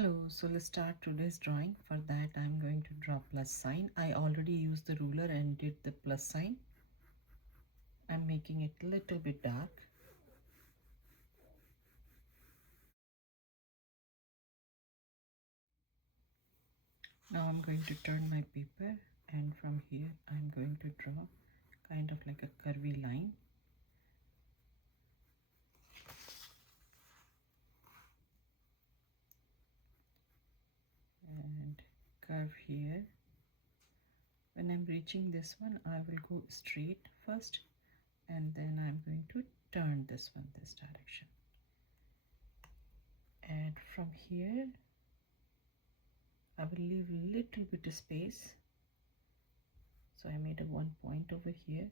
Hello, so let's start today's drawing. For that I'm going to draw plus sign. I already used the ruler and did the plus sign. I'm making it a little bit dark. Now I'm going to turn my paper, and from here I'm going to draw kind of like a curvy line. And curve here. When I'm reaching this one, I will go straight first, and then I'm going to turn this one this direction. And from here I will leave a little bit of space. So I made a 1 point over here.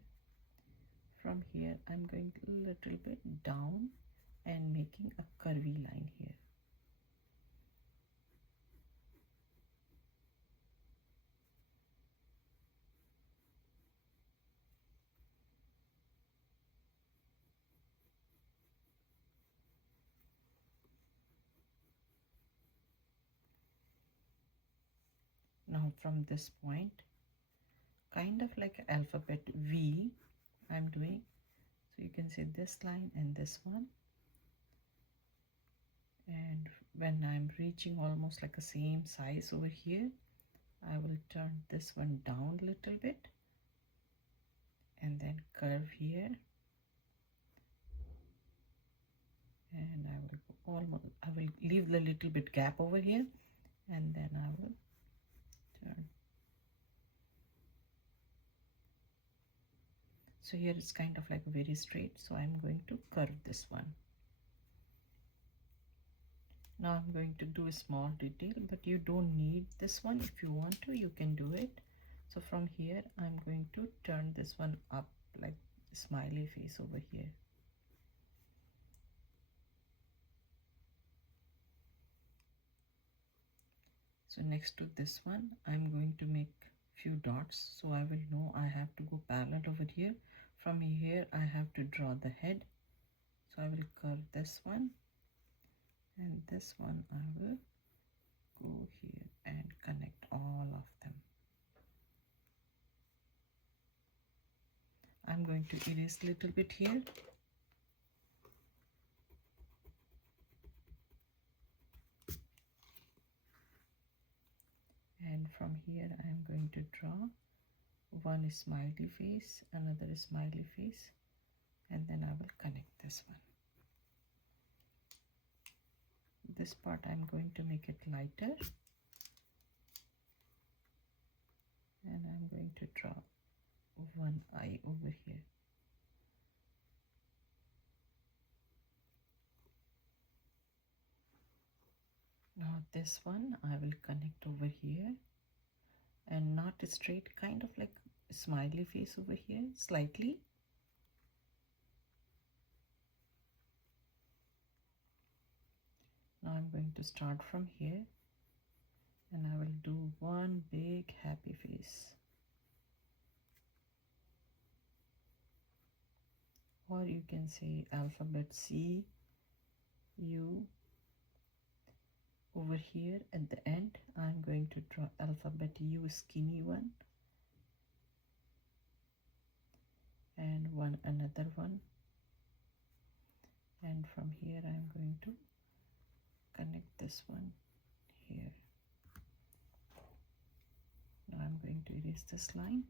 From here I'm going a little bit down and making a curvy line here. Now from this point, kind of like alphabet V I'm doing. So you can see this line and this one. And when I'm reaching almost like the same size over here, I will turn this one down a little bit and then curve here. And I will leave the little bit gap over here, and then I will turn. So here it's kind of like very straight, so I'm going to curve this one. Now I'm going to do a small detail, but you don't need this one. If you want to, you can do it. So from here I'm going to turn this one up like a smiley face over here. So next to this one I'm going to make few dots, so I will know I have to go parallel over here. From here I have to draw the head, so I will curve this one, and this one I will go here and connect all of them. I'm going to erase a little bit here. And from here I am going to draw one smiley face, another smiley face, and then I will connect this one. This part I'm going to make it lighter, and I'm going to draw one eye over here. Now this one I will connect over here, and not straight, kind of like a smiley face over here slightly. Now I'm going to start from here, and I will do one big happy face. Or you can say alphabet C, U. Over here at the end I'm going to draw alphabet U, skinny one, and one another one, and from here I'm going to connect this one here. Now I'm going to erase this line.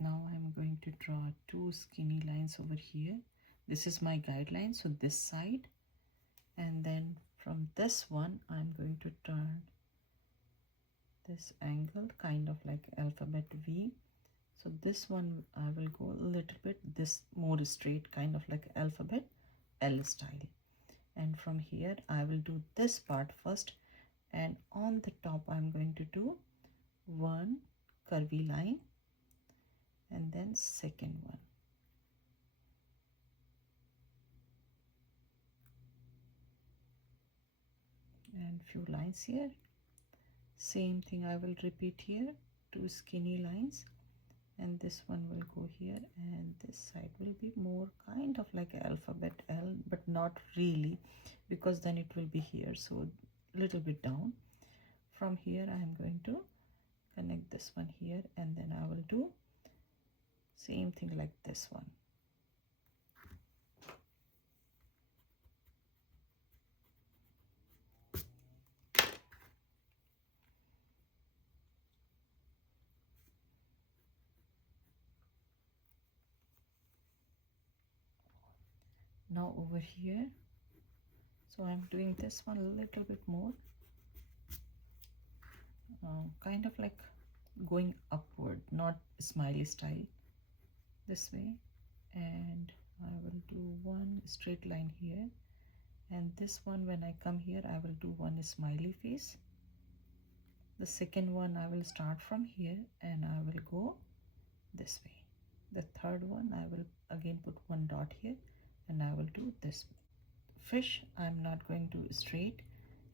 Now I'm going to draw two skinny lines over here. This is my guideline, so this side, and then from this one I'm going to turn this angle kind of like alphabet V. So this one I will go a little bit this more straight, kind of like alphabet L style. And from here I will do this part first, and on the top I'm going to do one curvy line, and then second one. And few lines here. Same thing I will repeat here, two skinny lines, and this one will go here, and this side will be more kind of like alphabet L, but not really, because then it will be here, so little bit down. From here I am going to connect this one here, and then I will do same thing like this one. Now over here, so I'm doing this one a little bit more, kind of like going upward, not smiley style, this way. And I will do one straight line here, and this one, when I come here, I will do one smiley face. The second one I will start from here and I will go this way. The third one I will again put one dot here and I will do this. Fish I'm not going to straight,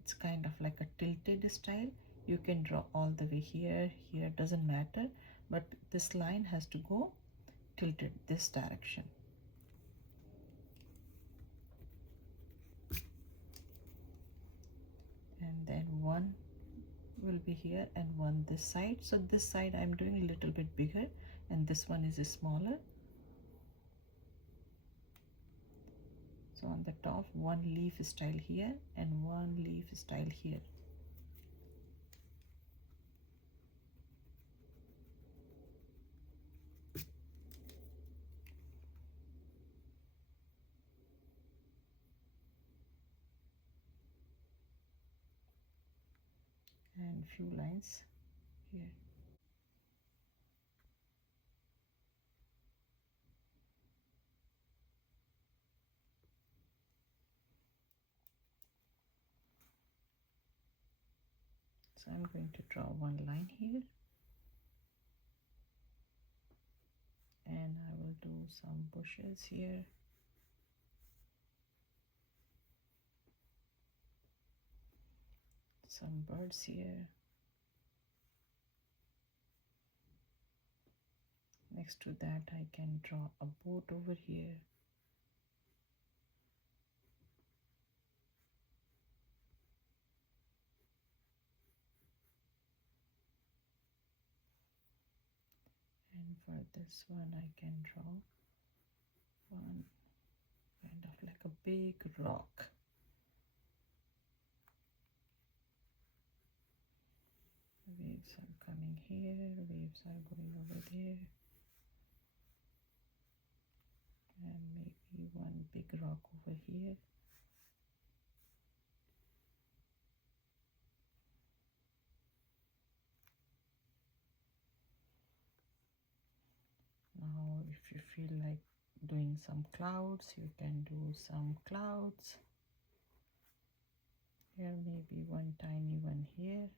it's kind of like a tilted style. You can draw all the way here, here, doesn't matter, but this line has to go tilted this direction. And then one will be here and one this side. So this side I'm doing a little bit bigger and this one is smaller. So on the top, one leaf style here and one leaf style here. And few lines here. So I'm going to draw one line here and I will do some bushes here. Some birds here. Next to that I can draw a boat over here. And for this one I can draw one kind of like a big rock. Waves are coming here, waves are going over there, and maybe one big rock over here. Now if you feel like doing some clouds, you can do some clouds. Here maybe one tiny one here.